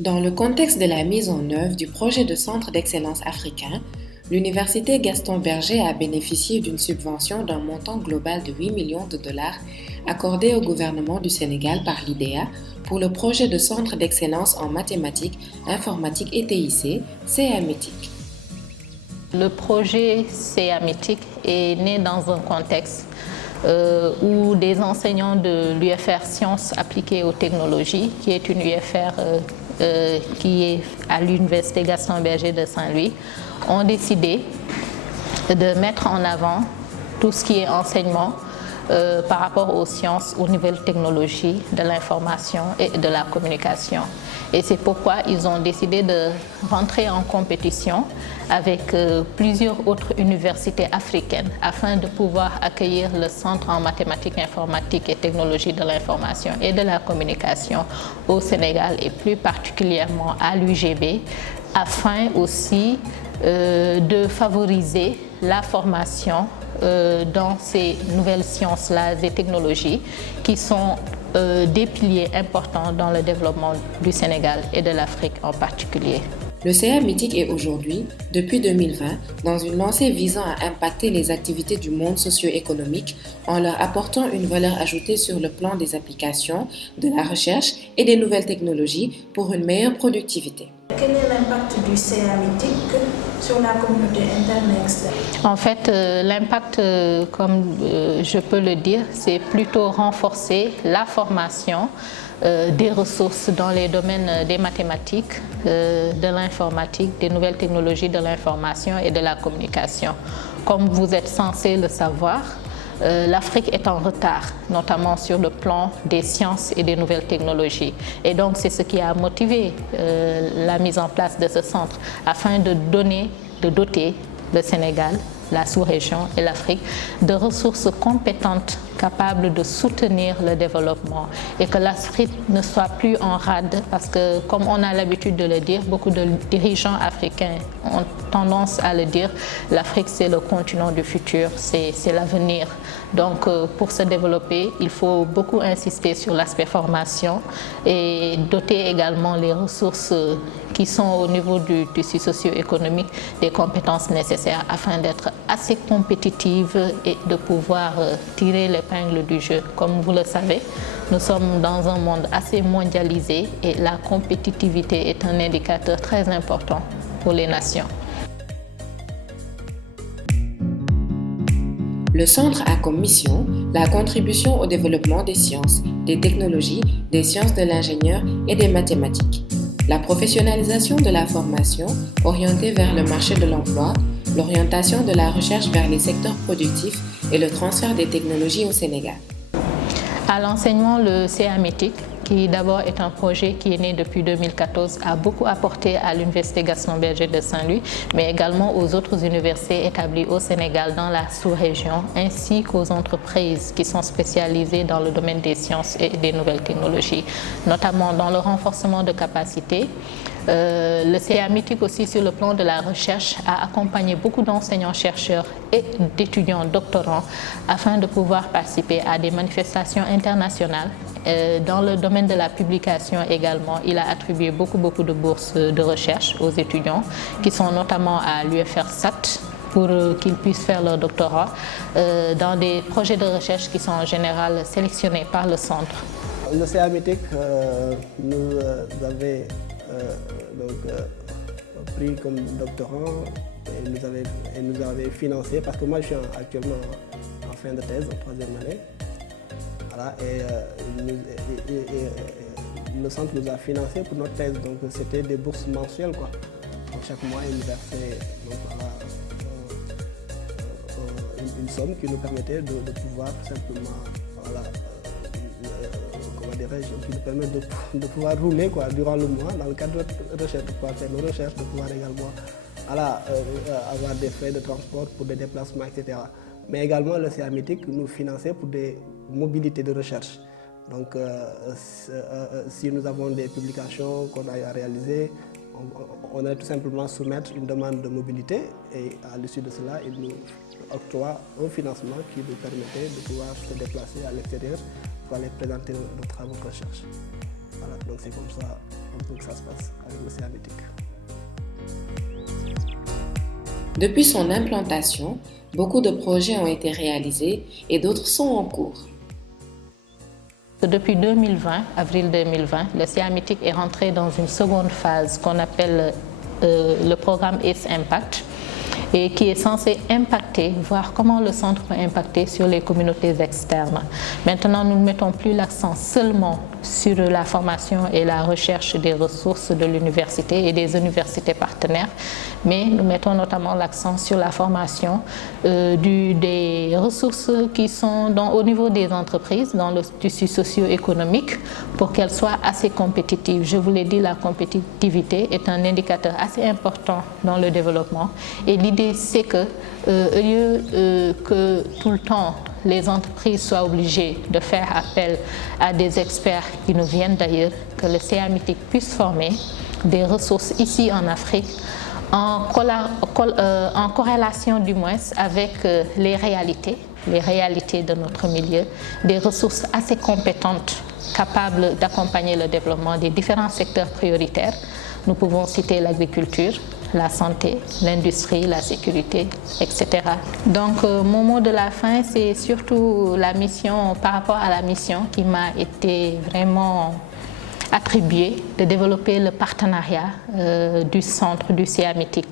Dans le contexte de la mise en œuvre du projet de centre d'excellence africain, l'Université Gaston Berger a bénéficié d'une subvention d'un montant global de 8 millions de dollars accordée au gouvernement du Sénégal par l'IDEA pour le projet de centre d'excellence en mathématiques, informatique et TIC, CAMETIC. Le projet CAMETIC est né dans un contexte où des enseignants de l'UFR Sciences appliquées aux technologies, qui est une UFR qui est à l'Université Gaston Berger de Saint-Louis, ont décidé de mettre en avant tout ce qui est enseignement par rapport aux sciences, aux nouvelles technologies de l'information et de la communication. Et c'est pourquoi ils ont décidé de rentrer en compétition avec plusieurs autres universités africaines afin de pouvoir accueillir le centre en mathématiques, informatique et technologie de l'information et de la communication au Sénégal et plus particulièrement à l'UGB, afin aussi de favoriser la formation dans ces nouvelles sciences-là et technologies qui sont des piliers importants dans le développement du Sénégal et de l'Afrique en particulier. Le CAMETIC est aujourd'hui, depuis 2020, dans une lancée visant à impacter les activités du monde socio-économique en leur apportant une valeur ajoutée sur le plan des applications, de la recherche et des nouvelles technologies pour une meilleure productivité. Quel est l'impact du CAMETIC sur la communauté interne? En fait, l'impact, comme je peux le dire, c'est plutôt renforcer la formation des ressources dans les domaines des mathématiques, de l'informatique, des nouvelles technologies de l'information et de la communication. Comme vous êtes censé le savoir, l'Afrique est en retard, notamment sur le plan des sciences et des nouvelles technologies. Et donc, c'est ce qui a motivé la mise en place de ce centre, afin de doter le Sénégal, la sous-région et l'Afrique de ressources compétentes capables de soutenir le développement et que l'Afrique ne soit plus en rade parce que, comme on a l'habitude de le dire, beaucoup de dirigeants africains ont tendance à le dire, l'Afrique c'est le continent du futur, c'est l'avenir. Donc pour se développer, il faut beaucoup insister sur l'aspect formation et doter également les ressources qui sont au niveau du tissu socio-économique des compétences nécessaires afin d'être assez compétitive et de pouvoir tirer l'épingle du jeu. Comme vous le savez, nous sommes dans un monde assez mondialisé et la compétitivité est un indicateur très important pour les nations. Le centre a comme mission la contribution au développement des sciences, des technologies, des sciences de l'ingénieur et des mathématiques. La professionnalisation de la formation orientée vers le marché de l'emploi, l'orientation de la recherche vers les secteurs productifs et le transfert des technologies au Sénégal. À l'enseignement, le CAMETIC, qui d'abord est un projet qui est né depuis 2014, a beaucoup apporté à l'Université Gaston Berger de Saint-Louis, mais également aux autres universités établies au Sénégal dans la sous-région, ainsi qu'aux entreprises qui sont spécialisées dans le domaine des sciences et des nouvelles technologies, notamment dans le renforcement de capacités. Le CAMETIC aussi, sur le plan de la recherche, a accompagné beaucoup d'enseignants-chercheurs et d'étudiants doctorants afin de pouvoir participer à des manifestations internationales. Dans le domaine de la publication également, il a attribué beaucoup de bourses de recherche aux étudiants qui sont notamment à l'UFR SAT pour qu'ils puissent faire leur doctorat dans des projets de recherche qui sont en général sélectionnés par le centre. Le CAMETIC nous avait pris comme doctorant et nous avait financé parce que moi je suis actuellement en fin de thèse, en troisième année. Voilà, et le centre nous a financé pour notre thèse, donc c'était des bourses mensuelles quoi. Donc, chaque mois ils nous versaient une somme qui nous permettait de pouvoir tout simplement qui nous permet de pouvoir rouler quoi, durant le mois dans le cadre de recherche, de pouvoir faire nos recherches, de pouvoir également avoir des frais de transport pour des déplacements, etc. Mais également le CAMETIC nous finançait pour des mobilités de recherche. Donc si nous avons des publications qu'on a à réaliser, on allait tout simplement soumettre une demande de mobilité et à l'issue de cela, il nous octroie un financement qui nous permettait de pouvoir se déplacer à l'extérieur pour aller présenter nos travaux de recherche. Voilà, donc c'est comme ça un peu que ça se passe avec l'océan Atlantique. Depuis son implantation, beaucoup de projets ont été réalisés et d'autres sont en cours. Depuis 2020, avril 2020, le CIAMITIC est rentré dans une seconde phase qu'on appelle le programme ACE Impact et qui est censé impacter, voir comment le centre peut impacter sur les communautés externes. Maintenant, nous ne mettons plus l'accent seulement sur la formation et la recherche des ressources de l'université et des universités partenaires, mais nous mettons notamment l'accent sur la formation des ressources qui sont au niveau des entreprises, dans le tissu socio-économique, pour qu'elles soient assez compétitives. Je vous l'ai dit, la compétitivité est un indicateur assez important dans le développement. Et l'idée, c'est que, au lieu que tout le temps les entreprises soient obligées de faire appel à des experts qui nous viennent d'ailleurs, que le CIAMITIC puisse former des ressources ici en Afrique en corrélation du moins avec les réalités de notre milieu, des ressources assez compétentes, capables d'accompagner le développement des différents secteurs prioritaires. Nous pouvons citer l'agriculture, la santé, l'industrie, la sécurité, etc. Donc mon mot de la fin, c'est surtout la mission, par rapport à la mission qui m'a été vraiment attribuée, de développer le partenariat du centre du CIAMITIC.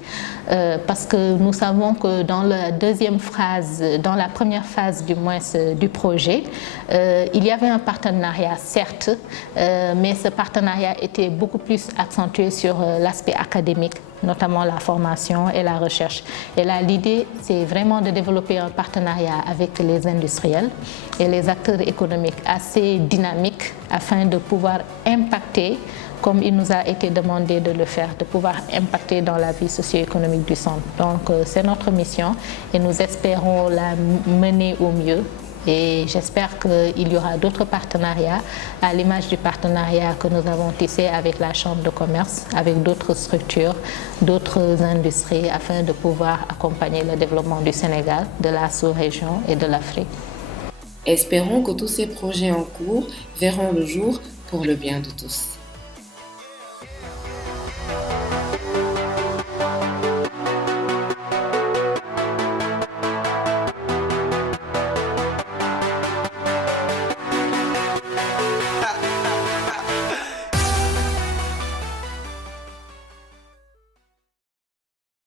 Parce que nous savons que dans la deuxième phase, dans la première phase du moins du projet, il y avait un partenariat certes, mais ce partenariat était beaucoup plus accentué sur l'aspect académique, notamment la formation et la recherche. Et là, l'idée, c'est vraiment de développer un partenariat avec les industriels et les acteurs économiques assez dynamiques afin de pouvoir impacter, comme il nous a été demandé de le faire, de pouvoir impacter dans la vie socio-économique du centre. Donc, c'est notre mission et nous espérons la mener au mieux. Et j'espère qu'il y aura d'autres partenariats, à l'image du partenariat que nous avons tissé avec la Chambre de commerce, avec d'autres structures, d'autres industries, afin de pouvoir accompagner le développement du Sénégal, de la sous-région et de l'Afrique. Espérons que tous ces projets en cours verront le jour pour le bien de tous.